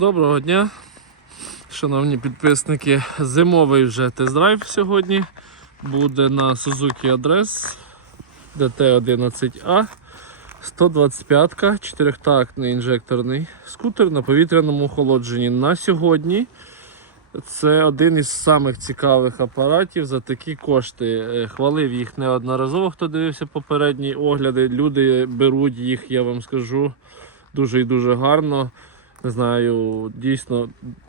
Доброго дня, шановні підписники. Зимовий вже тест-драйв сьогодні буде на Suzuki Address DT11A 125 чотирьохтактний інжекторний скутер на повітряному охолодженні. На сьогодні це один із самих цікавих апаратів за такі кошти. Е, Хвалив їх неодноразово, хто дивився попередні огляди. Люди беруть їх, я вам скажу, дуже і дуже гарно. Не знаю, дійсно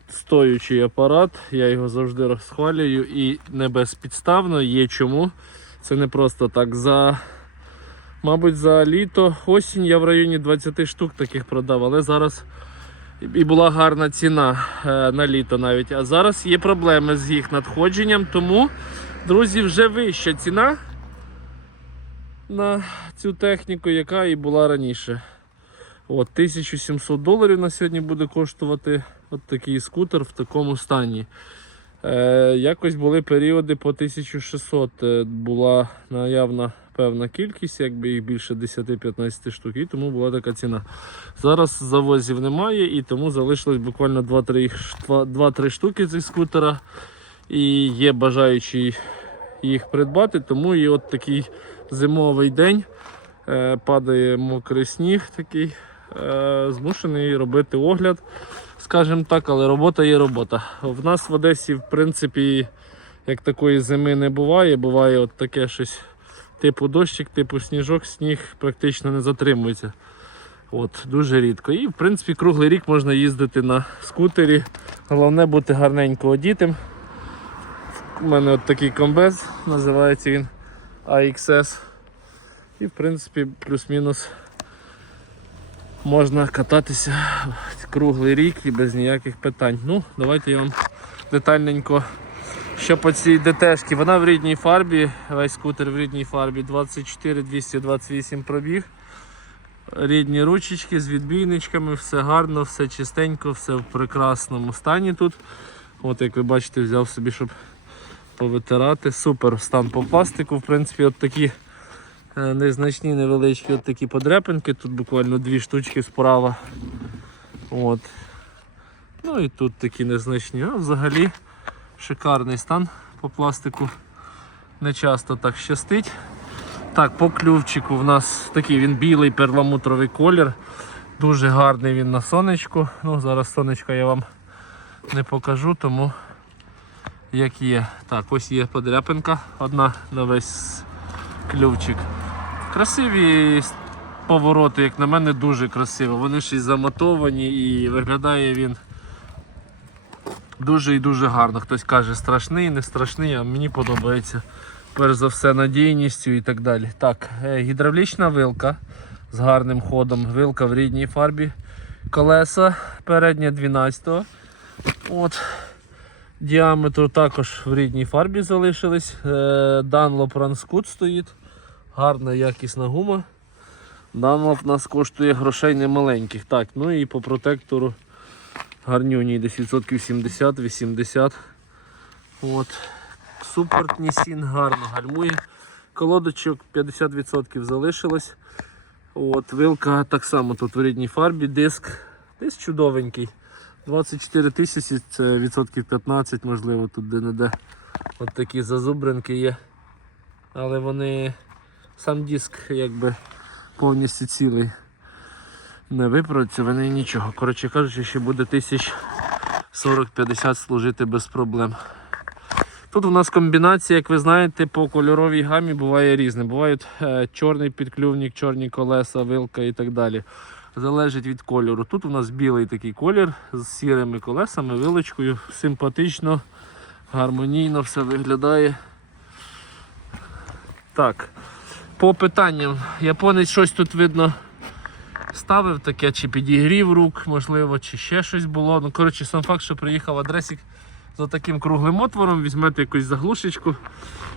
стоючий апарат. Я його завжди розхвалюю і не безпідставно є чому. Це не просто так. За, мабуть, за літо, осінь я в районі 20 штук таких продав, але зараз і була гарна ціна е, на літо навіть. А зараз є проблеми з їх надходженням, тому, друзі, вже вища ціна на цю техніку, яка і була раніше. От, 1700 доларів на сьогодні буде коштувати от такий скутер в такому стані. Е, якось були періоди по 1600 е, була наявна певна кількість, якби їх більше 10-15 штук, і тому була така ціна. Зараз завозів немає і тому залишилось буквально 2-3 штуки цих скутера. І є бажаючі їх придбати, тому і от такий зимовий день. Е, падає мокрий сніг такий. Е, змушений робити огляд, скажімо так, але робота є робота. В нас в Одесі, в принципі, як такої зими не буває. Буває от таке щось типу дощик, типу сніжок, сніг практично не затримується. От, Дуже рідко. І в принципі круглий рік можна їздити на скутері. Головне бути гарненько одітим. У мене от такий комбез, називається він AXS. І в принципі плюс-мінус можна кататися круглий рік і без ніяких питань. Ну, давайте я вам детальненько. Що по цій ДТшці. Вона в рідній фарбі, весь скутер в рідній фарбі 24 228 пробіг. Рідні ручечки з відбійничками, все гарно, все чистенько, все в прекрасному стані тут. От як ви бачите, взяв собі, щоб повитирати. Супер стан по пластику. В принципі, от такі незначні невеличкі от такі подряпинки, тут буквально дві штучки справа. От. Ну і тут такі незначні. А взагалі шикарний стан по пластику. Не часто так щастить. Так, по клювчику в нас такий він білий перламутровий колір. Дуже гарний він на сонечку. Ну, Зараз сонечка я вам не покажу, тому як є. Так, ось є подряпинка, одна на весь клювчик. Красиві повороти, як на мене, дуже красиво. Вони ще й замотовані і виглядає він дуже і дуже гарно. Хтось каже страшний, не страшний, а мені подобається. Перш за все надійністю і так далі. Так, е, гідравлічна вилка з гарним ходом. Вилка в рідній фарбі. Колеса переднє 12 От. Діаметр також в рідній фарбі залишились. Е, Dunlop Ranscoot стоїть. Гарна якісна гума. У нас коштує грошей немаленьких. Так, ну і по протектору гарнюній десь відсотків 70-80. От. Супер Нісін гарно гальмує. Колодочок 50% залишилось. От, Вилка так само тут в рідній фарбі, диск десь чудовенький. 24 тисячі, це відсотків 15, можливо, тут де-не-де. От такі зазубринки є. Але вони сам диск якби повністю цілий. Не випрацьований нічого. Коротше кажучи, ще буде тисяч 40-50 служити без проблем. Тут у нас комбінація, як ви знаєте, по кольоровій гамі буває різне. Бувають е, чорний підклювник, чорні колеса, вилка і так далі. Залежить від кольору. Тут у нас білий такий колір з сірими колесами, вилочкою. Симпатично, гармонійно все виглядає. Так, по питанням, японець щось тут видно ставив таке, чи підігрів рук, можливо, чи ще щось було. Ну, коротше, сам факт, що приїхав адресик за таким круглим отвором, візьмете якусь заглушечку,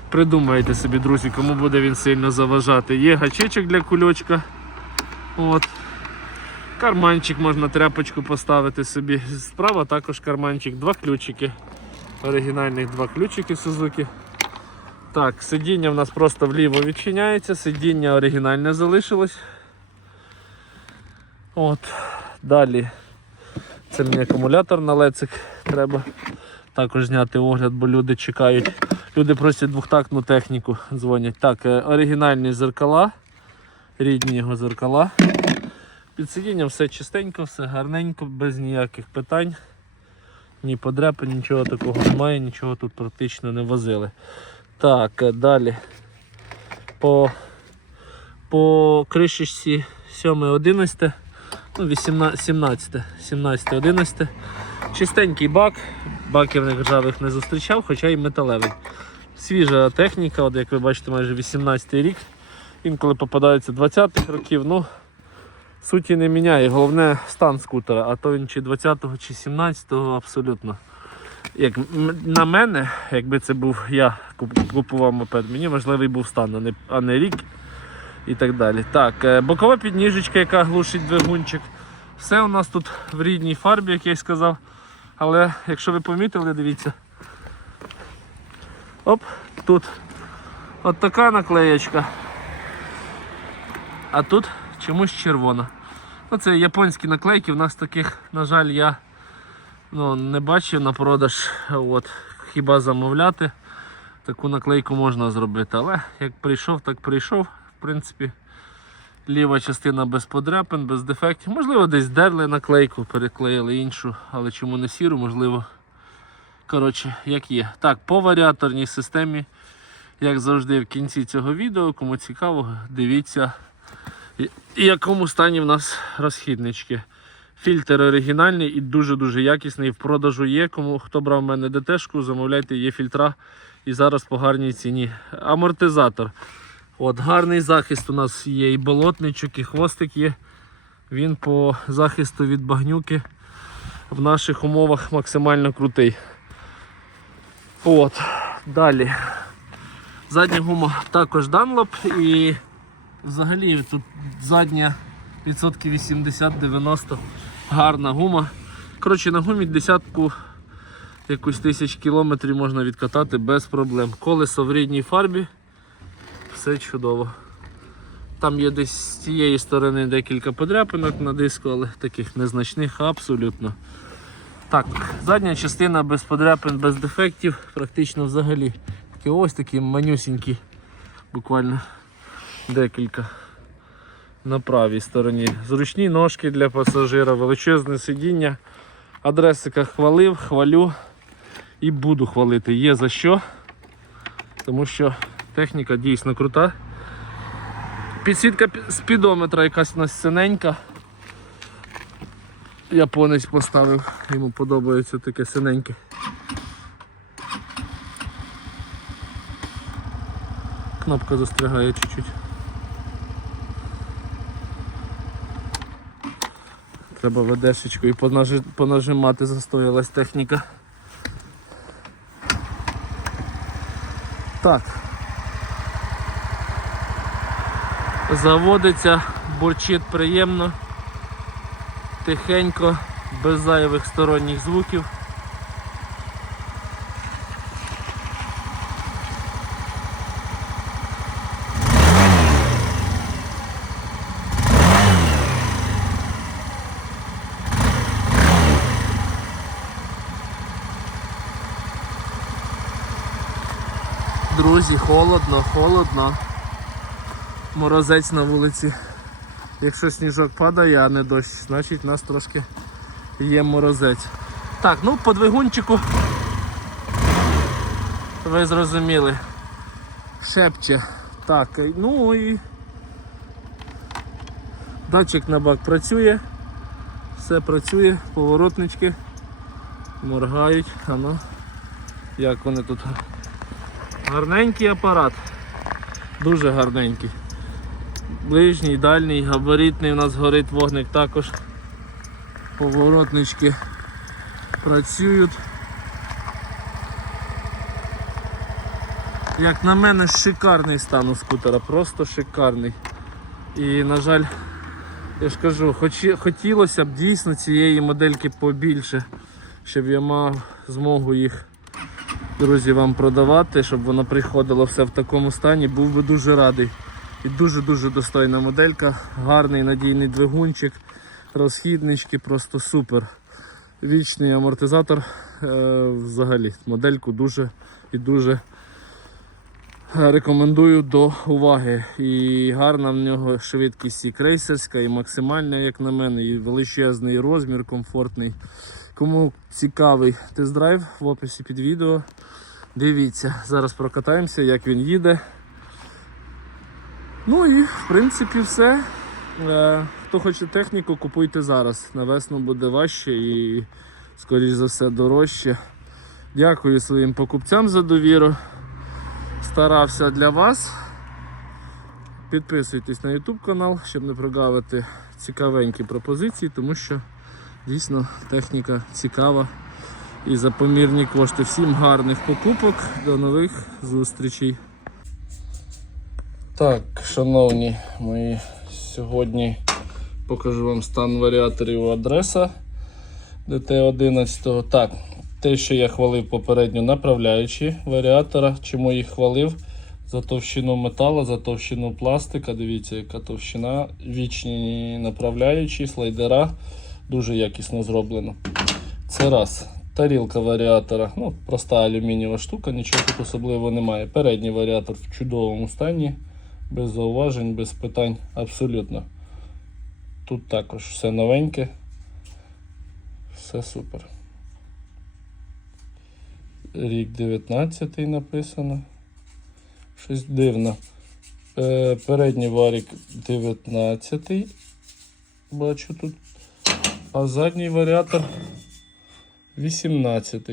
придумайте собі, друзі, кому буде він сильно заважати. Є гачечок для кульочка. От. Карманчик можна тряпочку поставити собі. Справа також карманчик, два ключики. Оригінальних два ключики Suzuki. Так, сидіння в нас просто вліво відчиняється, сидіння оригінальне залишилось. От, Далі Це мені акумулятор на лецик треба також зняти огляд, бо люди чекають. Люди просять двохтактну техніку, дзвонять. Так, е, оригінальні зеркала, рідні його зеркала. Під сидінням все чистенько, все гарненько, без ніяких питань. Ні подряпин, нічого такого немає, нічого тут практично не возили. Так, е, далі. По, по кришечці 7-11, ну 18, 17, 17, 11. Чистенький бак, баків ржавих не зустрічав, хоча й металевий. Свіжа техніка, от як ви бачите, майже 18 рік. Інколи попадається 20-х років. ну Суті не міняє. Головне стан скутера, а то він чи 20-го, чи 17-го абсолютно. Як на мене, якби це був я купував мопед, мені важливий був стан, а не, рік і так далі. Так, е, бокова підніжечка, яка глушить двигунчик. Все у нас тут в рідній фарбі, як я й сказав. Але якщо ви помітили, дивіться. Оп, тут от така наклеєчка. А тут чомусь червона. Ну, це японські наклейки, в нас таких, на жаль, я ну, не бачив на продаж. От, хіба замовляти. Таку наклейку можна зробити. Але як прийшов, так прийшов. В принципі, ліва частина без подряпин, без дефектів. Можливо, десь дерли наклейку, переклеїли іншу, але чому не сіру, можливо. Коротше, як є. Так, по варіаторній системі, як завжди, в кінці цього відео, кому цікаво, дивіться. І якому стані в нас розхіднички. Фільтр оригінальний і дуже-дуже якісний. В продажу є. Кому хто брав в мене ДТшку, замовляйте, є фільтра і зараз по гарній ціні. Амортизатор. От, Гарний захист у нас є і болотничок, і хвостик є. Він по захисту від багнюки в наших умовах максимально крутий. От, Далі. Задня гума також Dunlop і взагалі тут задня відсотків 80-90 гарна гума. Коротше, на гумі десятку якусь тисяч кілометрів можна відкатати без проблем. Колесо в рідній фарбі, все чудово. Там є десь з цієї сторони декілька подряпинок на диску, але таких незначних абсолютно. Так, задня частина без подряпин, без дефектів, практично взагалі. Такі ось такі манюсінькі, буквально декілька на правій стороні. Зручні ножки для пасажира, величезне сидіння. Адресика хвалив, хвалю і буду хвалити. Є за що, тому що техніка дійсно крута. Підсвітка пі- спідометра якась у нас синенька. Японець поставив, йому подобається таке синеньке. Кнопка застрягає чуть-чуть. Треба ведешечку і понажимати застоялась техніка. Так. Заводиться, бурчить приємно, тихенько, без зайвих сторонніх звуків. Друзі, холодно, холодно. Морозець на вулиці. Якщо сніжок падає, а не дощ, значить у нас трошки є морозець. Так, ну по двигунчику ви зрозуміли. Шепче. Так, ну і датчик на бак працює. Все працює, поворотнички моргають. А ну, як вони тут Гарненький апарат. Дуже гарненький. Ближній, дальній, габаритний у нас горить вогник також. Поворотнички працюють. Як на мене, шикарний стан у скутера, просто шикарний. І, на жаль, я ж кажу, хоч- хотілося б дійсно цієї модельки побільше, щоб я мав змогу їх друзі, вам продавати, щоб воно приходило все в такому стані, був би дуже радий. І дуже-дуже достойна моделька, гарний надійний двигунчик, розхіднички, просто супер. Вічний амортизатор е, взагалі модельку дуже і дуже рекомендую до уваги. І гарна в нього швидкість і крейсерська, і максимальна, як на мене, і величезний розмір, комфортний. Кому цікавий тест-драйв в описі під відео. Дивіться, зараз прокатаємося, як він їде. Ну і в принципі все. Е, Хто хоче техніку, купуйте зараз. На весну буде важче і, скоріш за все, дорожче. Дякую своїм покупцям за довіру. Старався для вас. Підписуйтесь на YouTube канал, щоб не прогавити цікавенькі пропозиції, тому що дійсно техніка цікава і за помірні кошти. Всім гарних покупок. До нових зустрічей. Так, шановні мої, сьогодні покажу вам стан варіаторів адреса DT11. Так, те, що я хвалив попередньо направляючі варіатора. Чому їх хвалив? За товщину металу, за товщину пластика. Дивіться, яка товщина. Вічні направляючі, слайдера. Дуже якісно зроблено. Це раз. Тарілка варіатора. Ну, проста алюмінієва штука, нічого тут особливого немає. Передній варіатор в чудовому стані, без зауважень, без питань. Абсолютно. Тут також все новеньке. Все супер. Рік 19 написано. Щось дивно. Е, Передній варік 19. Бачу тут. А задній варіатор 18.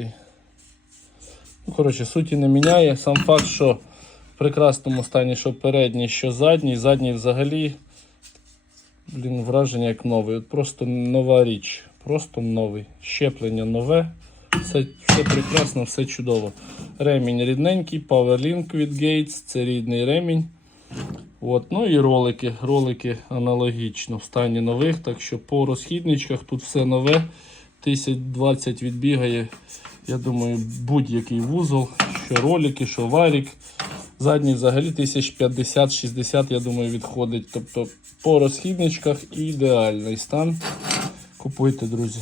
Ну, коротше, суті не міняє. Сам факт, що в прекрасному стані, що передній, що задній. Задній взагалі. Блін, враження як новий. От просто нова річ. Просто новий. Щеплення нове. Все, все прекрасно, все чудово. Ремінь рідненький, PowerLink від Gates, це рідний ремінь. От, ну і ролики. Ролики аналогічно в стані нових, так що по розхідничках тут все нове. 1020 відбігає, я думаю, будь-який вузол, що ролики, що варік. Задній взагалі 1050-60, я думаю, відходить. Тобто по розхідничках ідеальний стан. Купуйте, друзі.